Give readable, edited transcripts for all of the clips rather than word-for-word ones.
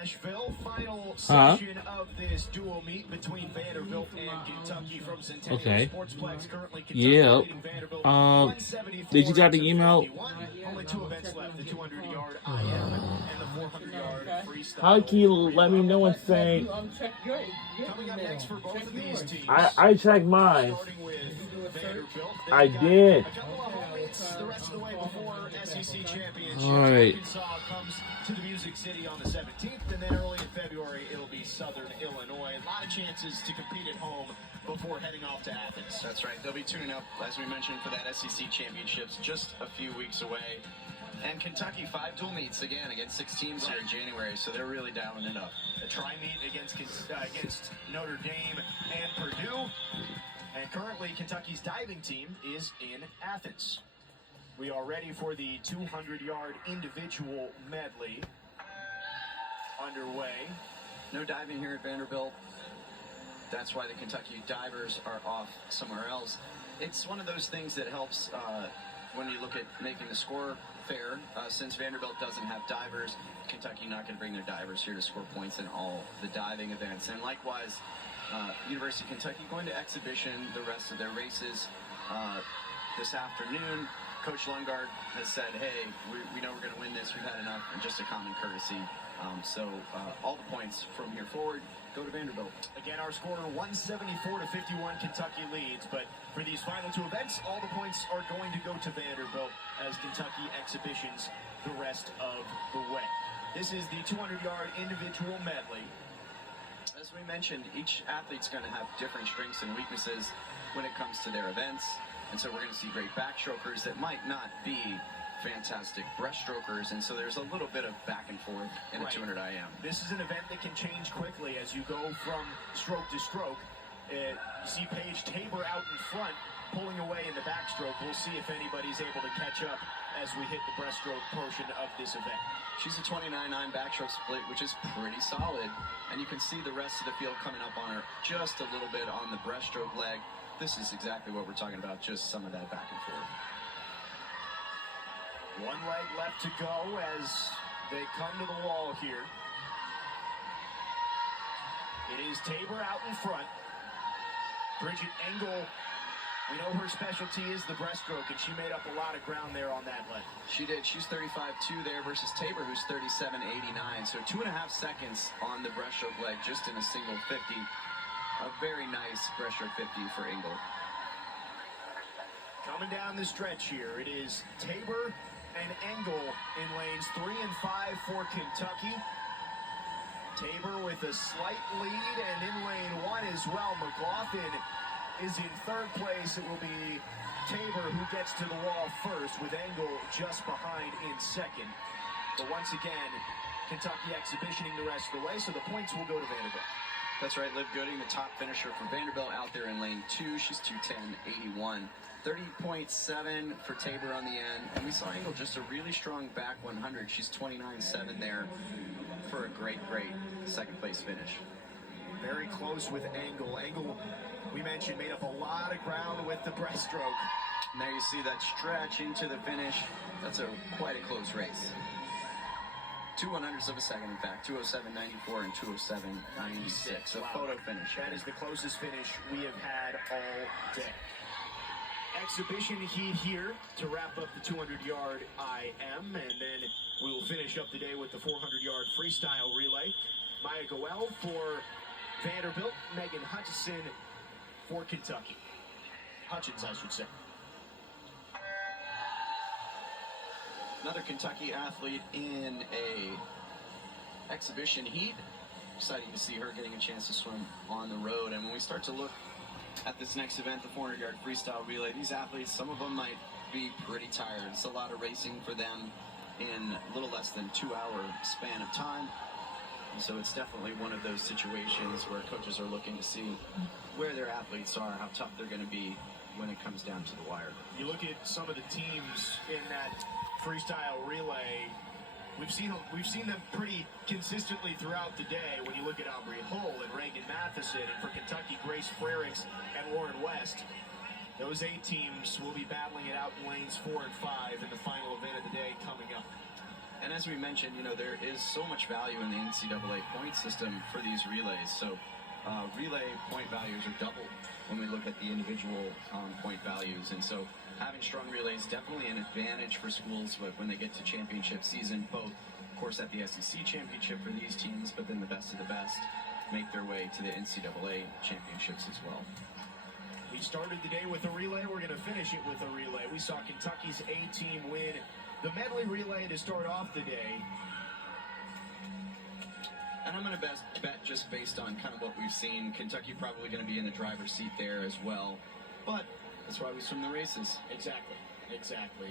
Nashville. Final session of this dual meet between Vanderbilt and Kentucky from Centennial Sportsplex. Currently Kentucky leading Vanderbilt 174. Did you got the email? Only two events left: the 200-yard IM and the 400-yard freestyle. How can you let me know and say? Coming up next for both of these teams. I checked mine. Starting with Vanderbilt. I did. A couple of home meets the rest of the way before SEC championships. All right. Arkansas comes to the Music City on the 17th, and then early in February it'll be Southern Illinois. A lot of chances to compete at home before heading off to Athens. That's right. They'll be tuning up, as we mentioned, for that SEC championships just a few weeks away. And Kentucky, 5 dual meets again against 6 teams here in January, so they're really dialing it up. A tri-meet against Notre Dame and Purdue. And currently, Kentucky's diving team is in Athens. We are ready for the 200-yard individual medley underway. No diving here at Vanderbilt. That's why the Kentucky divers are off somewhere else. It's one of those things that helps when you look at making the score fair. Since Vanderbilt doesn't have divers, Kentucky not going to bring their divers here to score points in all the diving events. And likewise, University of Kentucky going to exhibition the rest of their races this afternoon. Coach Lundgaard has said, hey, we know we're going to win this. We've had enough, and just a common courtesy. So all the points from here forward go to Vanderbilt. Again, our score 174-51, Kentucky leads. But for these final 2 events, all the points are going to go to Vanderbilt as Kentucky exhibitions the rest of the way. This is the 200-yard individual medley. As we mentioned, each athlete's going to have different strengths and weaknesses when it comes to their events. And so we're going to see great backstrokers that might not be fantastic breaststrokers, and so there's a little bit of back and forth in a 200 IM. This is an event that can change quickly as you go from stroke to stroke. You see Paige Tabor out in front, pulling away in the backstroke. We'll see if anybody's able to catch up as we hit the breaststroke portion of this event. She's a 29-9 backstroke split, which is pretty solid, and you can see the rest of the field coming up on her just a little bit on the breaststroke leg. This is exactly what we're talking about, just some of that back and forth. One leg left to go as they come to the wall here. It is Tabor out in front. Bridget Engel, we know her specialty is the breaststroke, and she made up a lot of ground there on that leg. She did. She's 35.2 there versus Tabor, who's 37.89. So 2.5 seconds on the breaststroke leg just in a single 50. A very nice breaststroke 50 for Engel. Coming down the stretch here, it is Tabor and Engel in lanes 3 and 5 for Kentucky. Tabor with a slight lead, and in lane 1 as well. McLaughlin is in 3rd place. It will be Tabor who gets to the wall first, with Engel just behind in 2nd. But once again, Kentucky exhibitioning the rest of the way, so the points will go to Vanderbilt. That's right, Liv Gooding, the top finisher for Vanderbilt out there in lane 2. She's 2:10.81. 30.7 for Tabor on the end. And we saw Engel just a really strong back 100. She's 29.7 there for a great 2nd place finish. Very close with Engel. Engel, we mentioned, made up a lot of ground with the breaststroke. And there you see that stretch into the finish. That's quite a close race. 2/100ths of a second, in fact. 2:07.94 and 2:07.96. A photo finish. That is the closest finish we have had all day. Exhibition heat here to wrap up the 200-yard IM, and then we will finish up the day with the 400-yard freestyle relay. Maya Goel for Vanderbilt, Megan Hutchison for Kentucky. Hutchins, I should say. Another Kentucky athlete in a exhibition heat. Exciting to see her getting a chance to swim on the road. And when we start to look at this next event, the 400-yard freestyle relay, these athletes, some of them might be pretty tired. It's a lot of racing for them in a little less than 2-hour span of time. And so it's definitely one of those situations where coaches are looking to see where their athletes are, how tough they're going to be when it comes down to the wire. You look at some of the teams in that freestyle relay, we've seen them pretty consistently throughout the day. When you look at Aubrey Hull and Reagan Matheson, and for Kentucky, Grace Frericks and Lauren West, those 8 teams will be battling it out in lanes 4 and 5 in the final event of the day coming up. And as we mentioned, there is so much value in the NCAA point system for these relays. So relay point values are doubled when we look at the individual point values. And so having strong relays definitely an advantage for schools when they get to championship season, both, of course, at the SEC championship for these teams, but then the best of the best make their way to the NCAA championships as well. We started the day with a relay. We're going to finish it with a relay. We saw Kentucky's A-team win the medley relay to start off the day. And I'm going to bet just based on kind of what we've seen, Kentucky probably going to be in the driver's seat there as well. But that's why we swim the races. Exactly.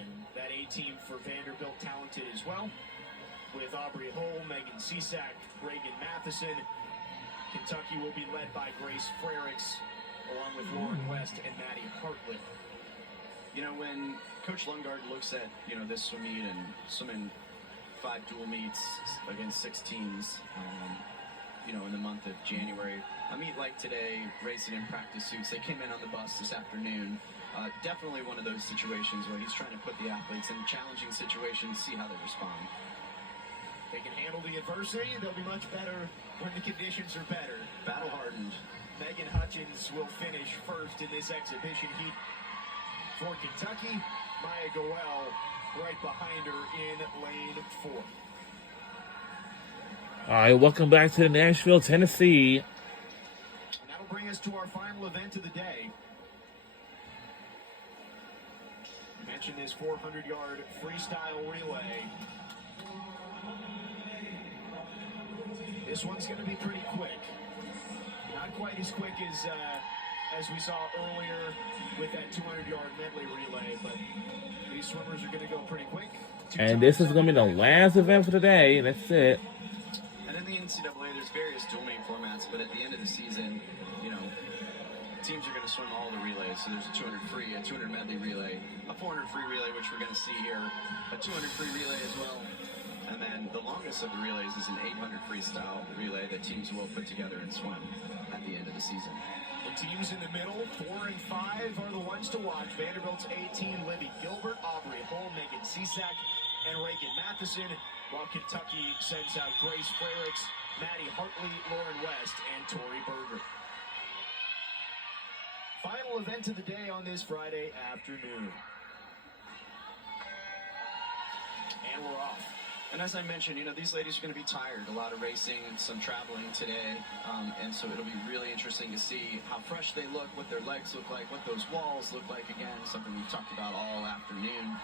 And that A-team for Vanderbilt talented as well, with Aubrey Hull, Megan Cisak, Reagan Matheson. Kentucky will be led by Grace Frericks, along with Lauren West and Maddie Hartlett. When Coach Lundgaard looks at, this swim meet and swimming 5 dual meets against 6 teams, in the month of January, a meet like today, racing in practice suits, they came in on the bus this afternoon. Definitely one of those situations where he's trying to put the athletes in challenging situations, see how they respond. They can handle the adversity. They'll be much better when the conditions are better. Battle hardened. Megan Hutchins will finish first in this exhibition heat for Kentucky. Maya Goel right behind her in lane 4. All right, welcome back to Nashville, Tennessee. And that'll bring us to our final event of the day. I mentioned this 400-yard freestyle relay. This one's going to be pretty quick. Not quite as quick as we saw earlier with that 200-yard medley relay, but these swimmers are going to go pretty quick. And this is going to be the last event for today. That's it. And in the NCAA, there's various dual meet formats, but at the end of the season, teams are going to swim all the relays. So there's a 200 free, a 200 medley relay, a 400 free relay, which we're going to see here, a 200 free relay as well. And then the longest of the relays is an 800 freestyle relay that teams will put together and swim at the end of the season. The teams in the middle, 4 and 5, are the ones to watch. Vanderbilt's A-team, Libby Gilbert, Aubrey Hull, Megan Cisak, and Reagan Matheson, while Kentucky sends out Grace Frericks, Maddie Hartley, Lauren West, and Tori Berger. Final event of the day on this Friday afternoon. And we're off. And as I mentioned, these ladies are going to be tired. A lot of racing, some traveling today. And so it'll be really interesting to see how fresh they look, what their legs look like, what those walls look like. Again, something we've talked about all afternoon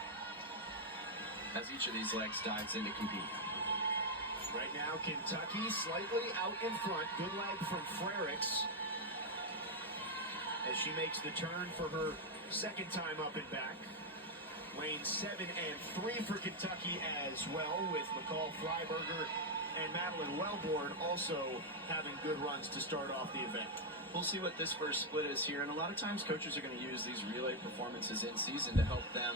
as each of these legs dives in to compete. Right now, Kentucky slightly out in front. Good leg from Frericks as she makes the turn for her second time up and back. Lane 7 and 3 for Kentucky as well, with McCall Freiberger and Madeline Wellborn also having good runs to start off the event. We'll see what this first split is here, and a lot of times coaches are going to use these relay performances in season to help them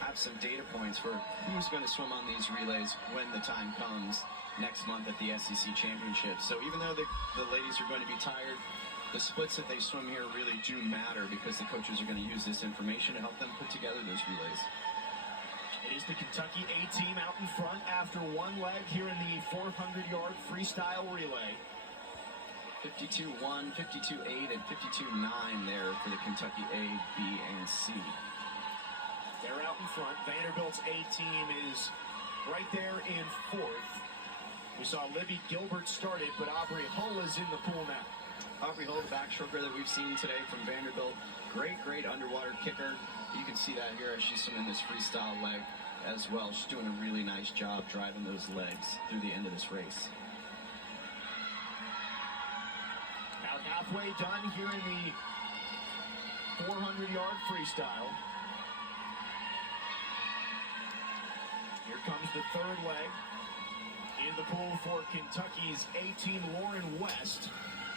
have some data points for who's going to swim on these relays when the time comes next month at the SEC Championship. So even though the ladies are going to be tired, the splits that they swim here really do matter because the coaches are going to use this information to help them put together those relays. It is the Kentucky A-team out in front after one leg here in the 400-yard freestyle relay. 52-1, 52-8, and 52-9 there for the Kentucky A, B, and C. They're out in front. Vanderbilt's A-team is right there in 4th. We saw Libby Gilbert start it, but Aubrey Hull is in the pool now. Aubrey Hull, the backstroker that we've seen today from Vanderbilt. Great underwater kicker. You can see that here as she's swimming this freestyle leg as well. She's doing a really nice job driving those legs through the end of this race. About halfway done here in the 400-yard freestyle. Here comes the third leg. In the pool for Kentucky's A-team, Lauren West.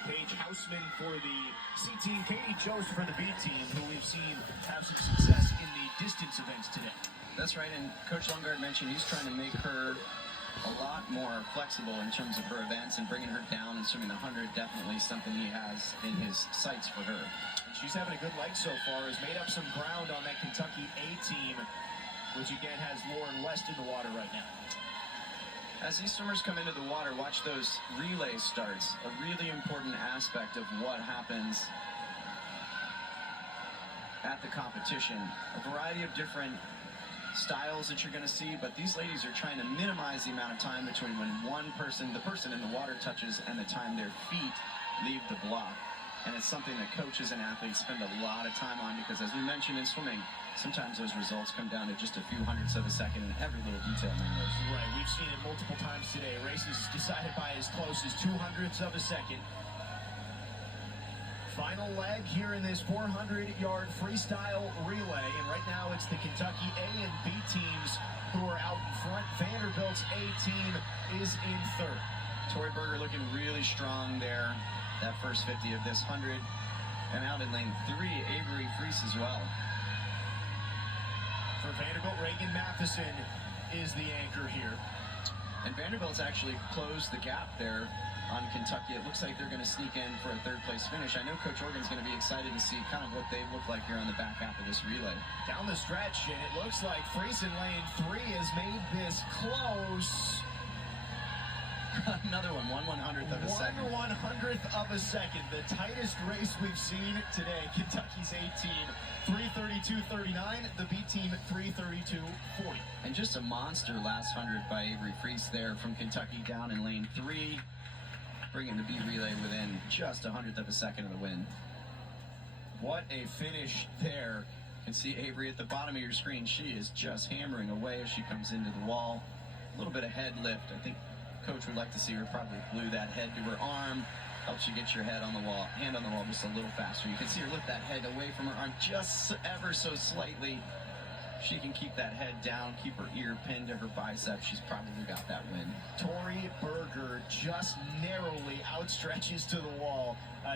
Paige Houseman for the C-team, Katie Jost for the B-team, who we've seen have some success in the distance events today. That's right, and Coach Lundgaard mentioned he's trying to make her a lot more flexible in terms of her events and bringing her down and swimming the 100, definitely something he has in his sights for her. She's having a good leg so far, has made up some ground on that Kentucky A-team which again has Lauren West in the water right now. As these swimmers come into the water, watch those relay starts. A really important aspect of what happens at the competition. A variety of different styles that you're going to see, but these ladies are trying to minimize the amount of time between when the person in the water touches and the time their feet leave the block. And it's something that coaches and athletes spend a lot of time on because, as we mentioned in swimming, sometimes those results come down to just a few hundredths of a second and every little detail matters. Right, we've seen it multiple times today. Races decided by as close as 200ths of a second. Final leg here in this 400-yard freestyle relay, and right now it's the Kentucky A and B teams who are out in front. Vanderbilt's A team is in third. Tori Berger looking really strong there, that first 50 of this 100. And out in lane 3, Avery Freese as well. For Vanderbilt, Reagan Matheson is the anchor here. And Vanderbilt's actually closed the gap there on Kentucky. It looks like they're going to sneak in for a third-place finish. I know Coach Organ's going to be excited to see kind of what they look like here on the back half of this relay. Down the stretch, and it looks like Freese in lane 3 has made this close. Another one, 1/100th of a second. 1/100th of a second. The tightest race we've seen today. Kentucky's A team, 3:32.39. The B team, 3:32.40. And just a monster last 100 by Avery Freese there from Kentucky down in lane 3. Bringing the B relay within just 100th of a second of the win. What a finish there. You can see Avery at the bottom of your screen. She is just hammering away as she comes into the wall. A little bit of head lift. I think Coach would like to see her probably glue that head to her arm. Helps you get your head on the wall, hand on the wall just a little faster. You can see her lift that head away from her arm just ever so slightly. She can keep that head down, keep her ear pinned to her bicep. She's probably got that win. Tori Berger just narrowly outstretches to the wall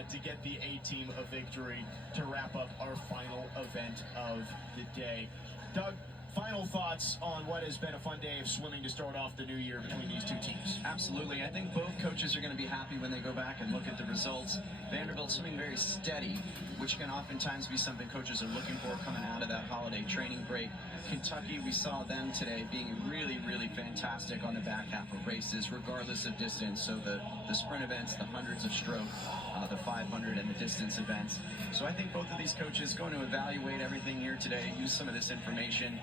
to get the A team a victory to wrap up our final event of the day. Doug, final thoughts on what has been a fun day of swimming to start off the new year between these two teams? Absolutely. I think both coaches are going to be happy when they go back and look at the results. Vanderbilt swimming very steady, which can oftentimes be something coaches are looking for coming out of that holiday training break. Kentucky, we saw them today being really, really fantastic on the back half of races, regardless of distance. So the sprint events, the hundreds of stroke, the 500 and the distance events. So I think both of these coaches going to evaluate everything here today, use some of this information,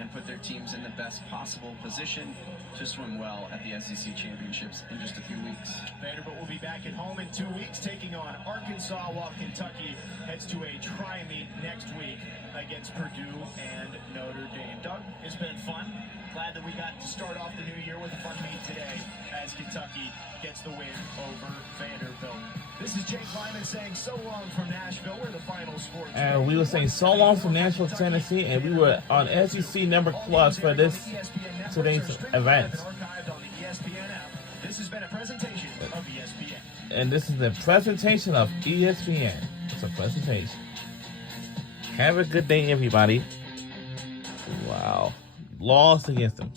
and put their teams in the best possible position to swim well at the SEC Championships in just a few weeks. Vanderbilt will be back at home in 2 weeks, taking on Arkansas, while Kentucky heads to a tri-meet next week against Purdue and Notre Dame. Doug, it's been fun. Glad that we got to start off the new year with a fun meet today as Kentucky gets the win over Vanderbilt. This is Jake Lyman saying so long from Nashville, where the final score. And we were saying so long from Nashville, Tennessee, and we were on SEC Number Plus for this today's event. This has been a presentation of ESPN. And this is the presentation of ESPN. It's a presentation. Have a good day, everybody. Wow. Lost against them.